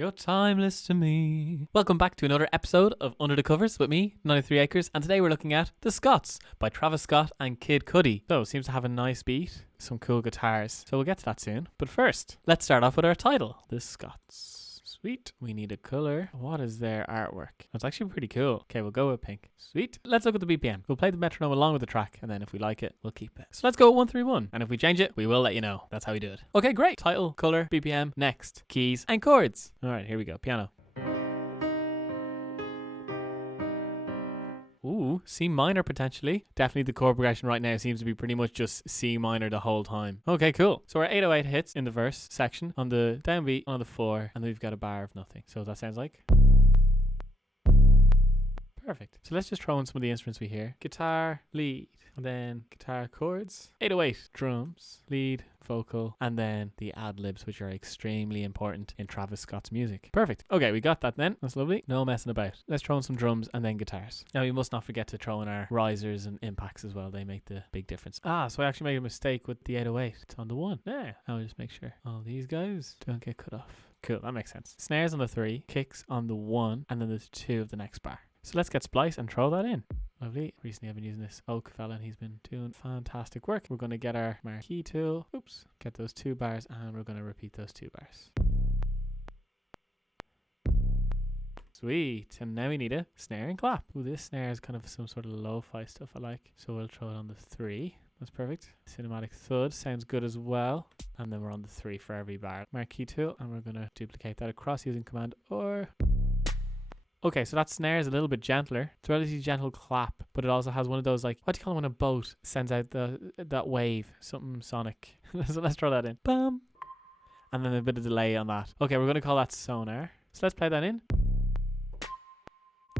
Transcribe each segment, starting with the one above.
You're timeless to me. Welcome back to another episode of Under the Covers with me, 93 Acres, and today we're looking at The SCOTTS by Travis Scott and Kid Cudi. So it seems to have a nice beat, some cool guitars, so we'll get to that soon. But first, let's start off with our title, The SCOTTS. Sweet. We need a color. What is their artwork? That's actually pretty cool. Okay, we'll go with pink. Sweet. Let's look at the BPM. We'll play the metronome along with the track, and then if we like it, we'll keep it. So let's go with 131. And if we change it, we will let you know. That's how we do it. Okay, great. Title, color, BPM, next, keys, and chords. All right, here we go. Piano. Ooh, C minor potentially. Definitely the chord progression right now seems to be pretty much just C minor the whole time. Okay, cool. So our 808 hits in the verse section on the downbeat on the 4, and then we've got a bar of nothing. So that sounds like... Perfect. So let's just throw in some of the instruments we hear. Guitar, lead, and then guitar chords. 808, drums, lead, vocal, and then the ad-libs, which are extremely important in Travis Scott's music. Perfect. Okay, we got that then. That's lovely. No messing about. Let's throw in some drums and then guitars. Now, we must not forget to throw in our risers and impacts as well. They make the big difference. So I actually made a mistake with the 808. It's on the 1. Yeah, I'll just make sure all these guys don't get cut off. Cool, that makes sense. Snares on the 3, kicks on the 1, and then there's 2 of the next bar. So let's get Splice and throw that in. Lovely. Recently I've been using this Oak fella and he's been doing fantastic work. We're going to get our marquee tool. Oops. Get those 2 bars and we're going to repeat those 2 bars. Sweet. And now we need a snare and clap. Ooh, this snare is kind of some sort of lo-fi stuff I like. So we'll throw it on the 3. That's perfect. Cinematic thud sounds good as well. And then we're on the 3 for every bar. Marquee tool. And we're going to duplicate that across using Command or... Okay, so that snare is a little bit gentler. It's a relatively gentle clap, but it also has one of those, like, what do you call it when a boat sends out that wave? Something sonic. So let's throw that in. Bam. And then a bit of delay on that. Okay, we're going to call that Sonar. So let's play that in.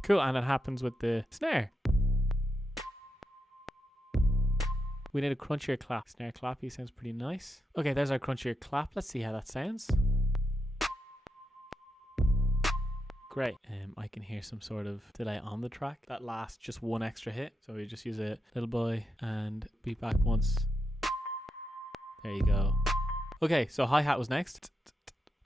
Cool, and it happens with the snare. We need a crunchier clap. Snare clappy sounds pretty nice. Okay, there's our crunchier clap. Let's see how that sounds. Great. I can hear some sort of delay on the track. That lasts just 1 extra hit. So we just use a little boy and beat back once. There you go. Okay, so hi-hat was next.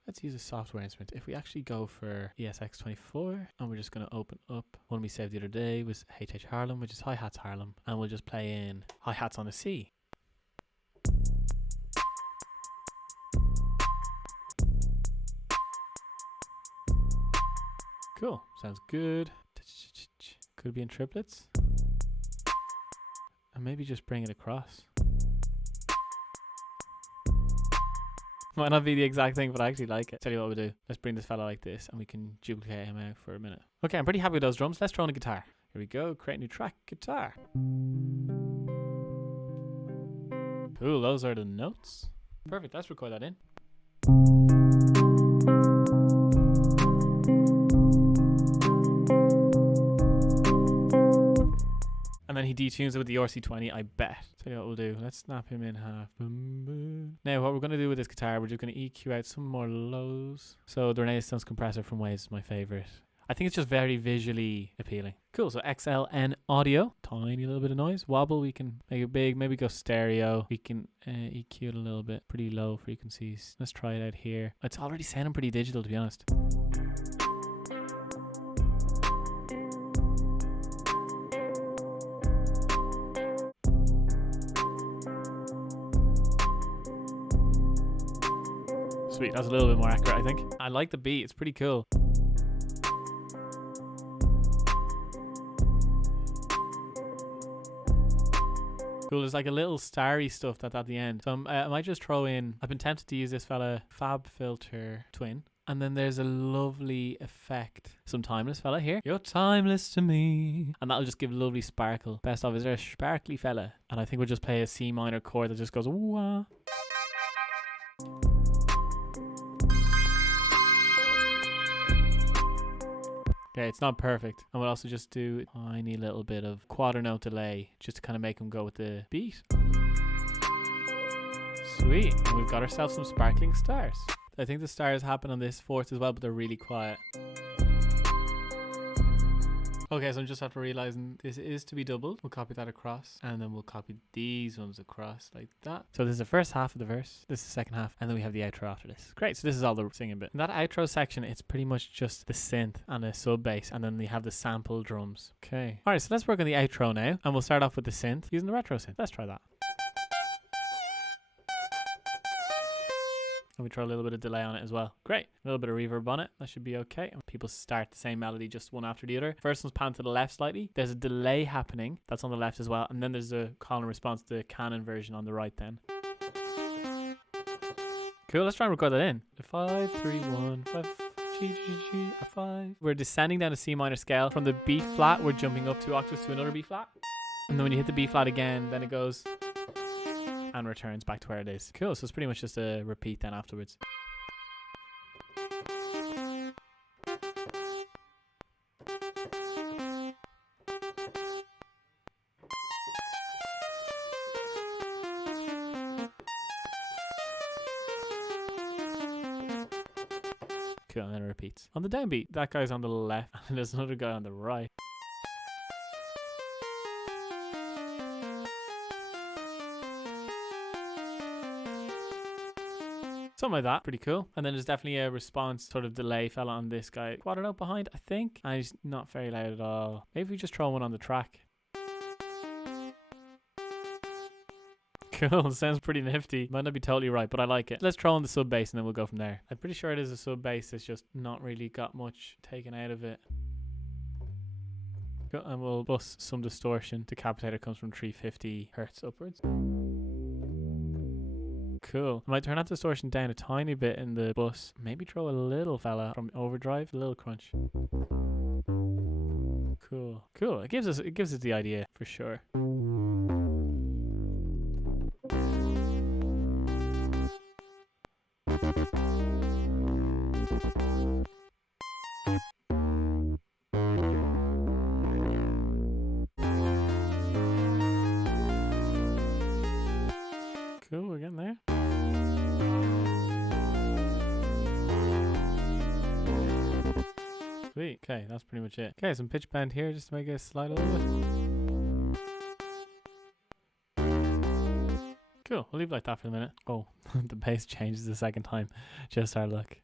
Let's use a software instrument. If we actually go for ESX24, and we're just going to open up one we saved the other day was HH Harlem, which is hi-hats Harlem. And we'll just play in hi-hats on a C. Cool. Sounds good. Could be in triplets. And maybe just bring it across. Might not be the exact thing, but I actually like it. Tell you what we'll do. Let's bring this fella like this and we can duplicate him out for a minute. Okay, I'm pretty happy with those drums. Let's throw in a guitar. Here we go. Create a new track. Guitar. Cool. Those are the notes. Perfect. Let's record that in. And then he detunes it with the RC20, I bet. Tell you what we'll do. Let's snap him in half. Boom, boom. Now, what we're going to do with this guitar, we're just going to EQ out some more lows. So the Renaissance compressor from Waves is my favorite. I think it's just very visually appealing. Cool. So XLN audio. Tiny little bit of noise. Wobble, we can make it big. Maybe go stereo. We can EQ it a little bit. Pretty low frequencies. Let's try it out here. It's already sounding pretty digital, to be honest. Sweet, that's a little bit more accurate, I think. I like the beat, it's pretty cool. Cool, there's like a little starry stuff that's at the end. So I might just throw in, I've been tempted to use this fella, Fab Filter Twin. And then there's a lovely effect. Some timeless fella here. You're timeless to me. And that'll just give a lovely sparkle. Best of, is there a sparkly fella? And I think we'll just play a C minor chord that just goes wah. Okay, it's not perfect. And we'll also just do a tiny little bit of quarter note delay just to kind of make them go with the beat. Sweet. And we've got ourselves some sparkling stars. I think the stars happen on this fourth as well, but they're really quiet. Okay, so I'm just after realizing this is to be doubled. We'll copy that across, and then we'll copy these ones across like that. So this is the first half of the verse, this is the second half, and then we have the outro after this. Great, so this is all the singing bit. In that outro section, it's pretty much just the synth and a sub bass, and then we have the sample drums. Okay. Alright, so let's work on the outro now, and we'll start off with the synth using the retro synth. Let's try that. And we throw a little bit of delay on it as well. Great. A little bit of reverb on it. That should be okay. And people start the same melody just one after the other. First one's panned to the left slightly. There's a delay happening. That's on the left as well. And then there's a call and response, the canon version on the right then. Cool. Let's try and record that in. 5, 3, 1, 5, G, G, G, 5. We're descending down a C minor scale. From the B flat, we're jumping up 2 octaves to another B flat. And then when you hit the B flat again, then it goes and returns back to where it is. Cool, so it's pretty much just a repeat then afterwards. Cool, and then it repeats. On the downbeat, that guy's on the left and there's another guy on the right. Something like that, pretty cool. And then there's definitely a response sort of delay fella on this guy. Quad note behind, I think. And he's not very loud at all. Maybe we just throw one on the track. Cool, sounds pretty nifty. Might not be totally right, but I like it. Let's throw on the sub bass and then we'll go from there. I'm pretty sure it is a sub bass. It's just not really got much taken out of it. Cool, and we'll bus some distortion. Decapitator comes from 350 hertz upwards. Cool. I might turn that distortion down a tiny bit in the bus. Maybe throw a little fella from overdrive, a little crunch. Cool. Cool. It gives us the idea for sure. Cool, we're getting there. Sweet. Okay, that's pretty much it. Okay, some pitch bend here just to make it slide a little bit. Cool. We'll leave it like that for a minute. Oh, the bass changes the second time. Just our luck.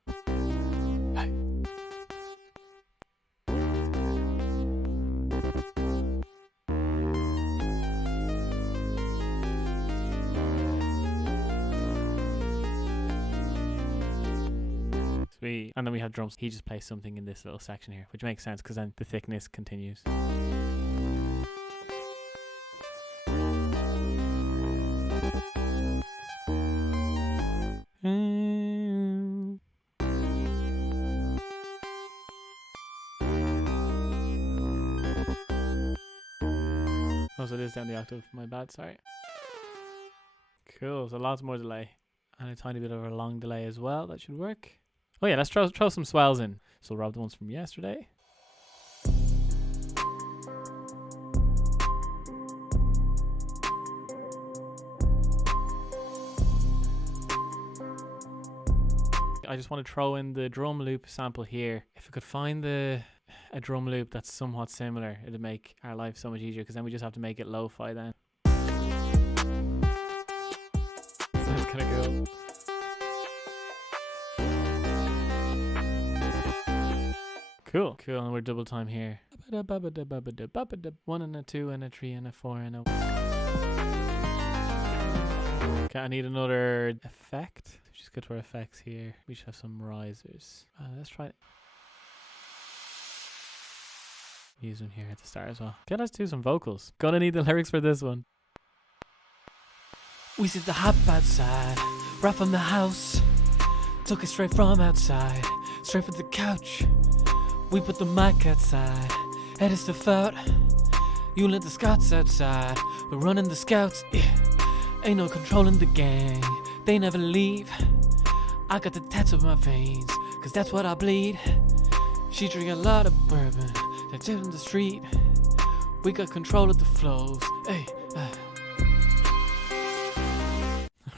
Sweet. And then we have drums. He just plays something in this little section here, which makes sense because then the thickness continues. Oh, so it is down the octave. My bad, sorry. Cool, so lots more delay. And a tiny bit of a long delay as well. That should work. Oh yeah, let's throw some swells in. So we'll rob the ones from yesterday. I just want to throw in the drum loop sample here. If I could find a drum loop that's somewhat similar, it'd make our life so much easier because then we just have to make it lo-fi then. That's kind of cool. Cool, cool, and we're double time here. 1 and a 2 and a 3 and a 4 and a... Okay, I need another effect. Just go to our effects here. We should have some risers. Let's try it. Use one here at the start as well. Okay, let's do some vocals. Gonna need the lyrics for this one. We sit the hop outside, right from the house. Took it straight from outside, straight from the couch. We put the mic outside, headed stuff out. You let the SCOTTS outside, we're running the scouts, yeah. Ain't no controlling the gang, they never leave. I got the tats of my veins, cause that's what I bleed. She drink a lot of bourbon, that's it on the street. We got control of the flows, hey.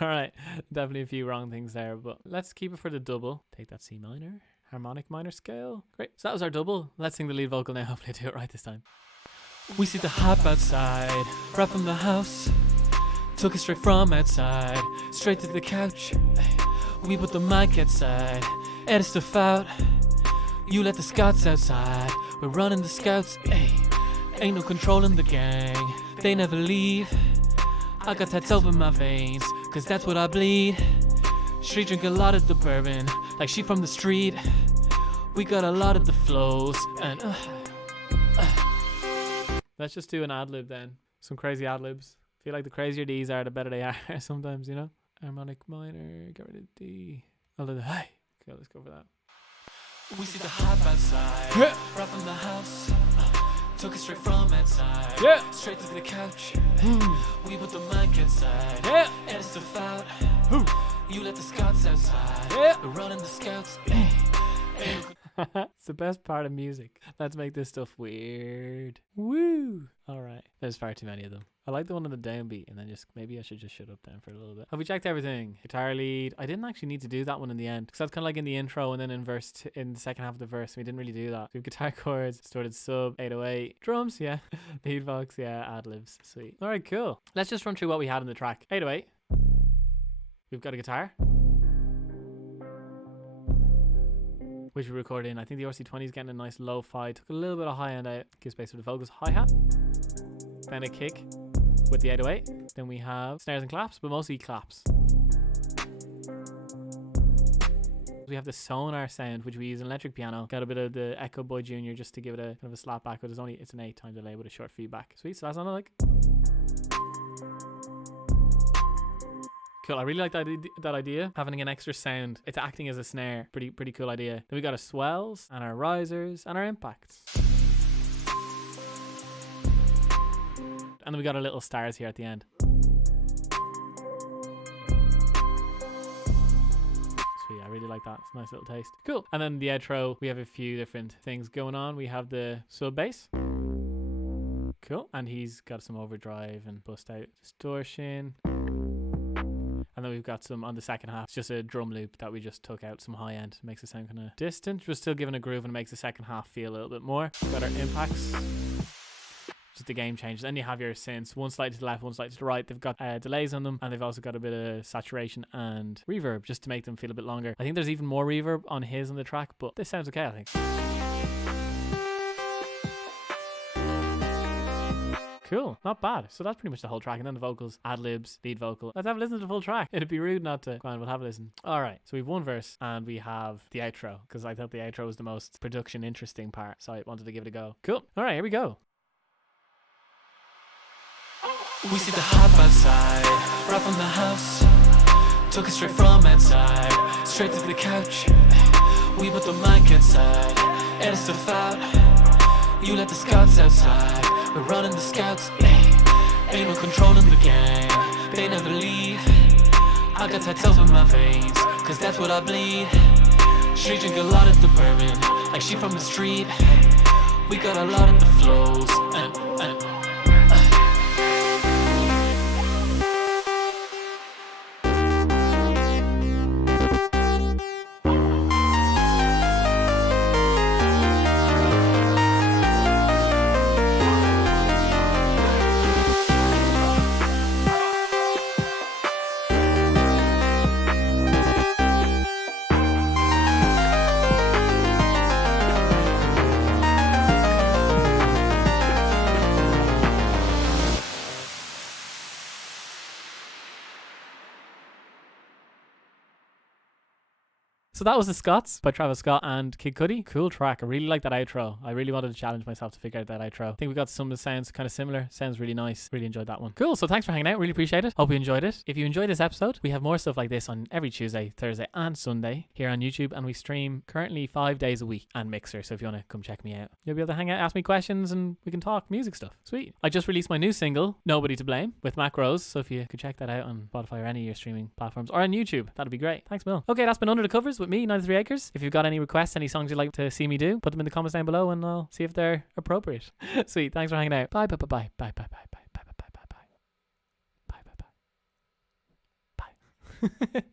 Alright, definitely a few wrong things there, but let's keep it for the double. Take that C minor, harmonic minor scale. Great. So that was our double. Let's sing the lead vocal now. Hopefully I do it right this time. We see the hop outside, right from the house. Took it straight from outside, straight to the couch. We put the mic outside, edit stuff out. You let the Scots outside, we're running the scouts. Ain't no control in the gang, they never leave. I got tats over my veins, cause that's what I bleed. She drink a lot of the bourbon, like she from the street. We got a lot of the flows, and Let's just do an ad-lib then. Some crazy ad-libs. Feel like the crazier these are, the better they are sometimes, you know? Harmonic minor, get rid of D. I'll do the high. Okay, let's go for that. we see the hop outside, right from the house. Took it straight from outside, straight to the couch. We put the mic outside, edit stuff out. You let the Scots outside, we're running the scouts. It's the best part of music. Let's make this stuff weird. Woo! Alright. There's far too many of them. I like the one on the downbeat, and then just maybe I should just shut up then for a little bit. Have we checked everything? Guitar lead. I didn't actually need to do that one in the end, because that's kind of like in the intro and then in in the second half of the verse. We didn't really do that. We have guitar chords, distorted sub, 808, drums, yeah, lead vox, yeah, ad libs, sweet. Alright, cool. Let's just run through what we had in the track. 808. We've got a guitar, which we recorded in. I think the RC20 is getting a nice lo-fi. Took a little bit of high end out, gives space for the vocals. Hi-hat, then a kick with the 808. Then we have snares and claps, but mostly claps. We have the Sonar Sound, which we use in electric piano. Got a bit of the Echo Boy Jr. just to give it a kind of a slap back, but it's an 8 time delay with a short feedback. Sweet, so that's on it like. Cool, I really like that idea, having an extra sound. It's acting as a snare. Pretty cool idea. Then we got our swells and our risers and our impacts. And then we got our little stars here at the end. Sweet, I really like that. It's a nice little taste. Cool. And then the outro, we have a few different things going on. We have the sub bass. Cool. And he's got some overdrive and bust out distortion. And then we've got some on the second half. It's just a drum loop that we just took out some high end. Makes it sound kind of distant. We're still giving a groove and it makes the second half feel a little bit more. We've got our impacts. Just the game changes. Then you have your synths. One slightly to the left, one slightly to the right. They've got delays on them. And they've also got a bit of saturation and reverb just to make them feel a bit longer. I think there's even more reverb on his on the track. But this sounds okay, I think. Cool, not bad. So that's pretty much the whole track. And then the vocals, ad-libs, lead vocal. Let's have a listen to the full track. It'd be rude not to. Go on, we'll have a listen. Alright, so we've one verse and we have the outro, because I thought the outro was the most production interesting part, so I wanted to give it a go. Cool. Alright, here we go. We see the hop outside, right from the house. Took it straight from outside, straight to the couch. We put the mic outside, edit stuff out. You let the Scots outside, we're running the scouts. Ain't no control in the gang, they never leave. I got tats over my veins, cause that's what I bleed. She drink a lot of the bourbon, like she from the street. We got a lot of the flows, and So that was the Scots by Travis Scott and Kid Cudi. Cool track. I really like that outro. I really wanted to challenge myself to figure out that outro. I think we got some of the sounds kind of similar. Sounds really nice. Really enjoyed that one. Cool. So thanks for hanging out. Really appreciate it. Hope you enjoyed it. If you enjoyed this episode, we have more stuff like this on every Tuesday, Thursday and Sunday here on YouTube, and we stream currently 5 days a week and Mixer. So if you want to come check me out, you'll be able to hang out, ask me questions, and we can talk music stuff. Sweet. I just released my new single, Nobody to Blame, with Mac Rose. So if you could check that out on Spotify or any of your streaming platforms or on YouTube, that'd be great. Thanks, Mill. Okay, that's been Under the Covers with me, 93 Acres. If you've got any requests, any songs you'd like to see me do, put them in the comments down below and I'll see if they're appropriate. Sweet. Thanks for hanging out. Bye, bye, bye, bye, bye, bye, bye, bye, bye, bye, bye, bye, bye, bye, bye, bye, bye.